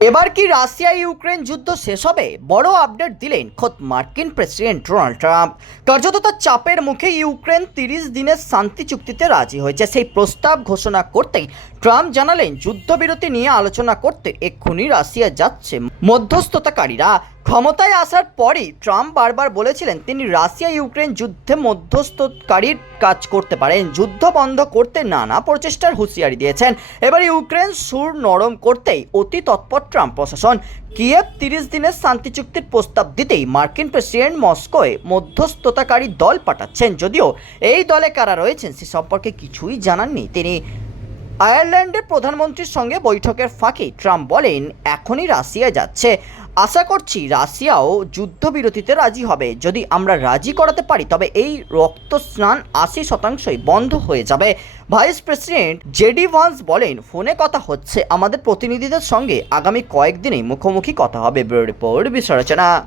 এবার কি Russia Ukraine যুদ্ধ শেষ হবে? বড় আপডেট দিলেন খোদ মার্কিন প্রেসিডেন্ট ডোনাল্ড ট্রাম্প। কার্যত তার চাপের মুখে ইউক্রেন তিরিশ দিনের শান্তি চুক্তিতে রাজি হয়েছে। সেই প্রস্তাব ঘোষণা করতেই ট্রাম্প জানালেন, যুদ্ধবিরতি নিয়ে আলোচনা করতে এক্ষুনি রাশিয়া যাচ্ছে। মধ্যস্থতাকারীরা ক্ষমতায় আসার পরই ট্রাম্প বারবার বলেছিলেন তিনি রাশিয়া ইউক্রেন যুদ্ধে মধ্যস্থকারীর কাজ করতে পারেন, যুদ্ধ বন্ধ করতে নানা প্রচেষ্টার হুঁশিয়ারি দিয়েছেন। এবার ইউক্রেন সুর নরম করতেই অতি তৎপর ট্রাম্প প্রশাসন। কিয়েভ তিরিশ দিনের শান্তি চুক্তির প্রস্তাব দিতেই মার্কিন প্রেসিডেন্ট মস্কোয় মধ্যস্থতাকারী দল পাঠাচ্ছেন, যদিও এই দলে কারা রয়েছেন সে সম্পর্কে কিছুই জানাননি তিনি। আয়ারল্যান্ডের প্রধানমন্ত্রীর সঙ্গে বৈঠকের ফাঁকে ট্রাম্প বলেন, এখনই রাশিয়া যাচ্ছে। আশা করছি রাশিয়াও যুদ্ধবিরতিতে রাজি হবে। যদি আমরা রাজি করাতে পারি, তবে এই রক্ত স্নান আশি শতাংশই বন্ধ হয়ে যাবে। ভাইস প্রেসিডেন্ট জেডি ভান্স বলেন, ফোনে কথা হচ্ছে। আমাদের প্রতিনিধিদের সঙ্গে আগামী কয়েকদিনেই মুখোমুখি কথা হবে। Bureau report, বিশ্বরচনা।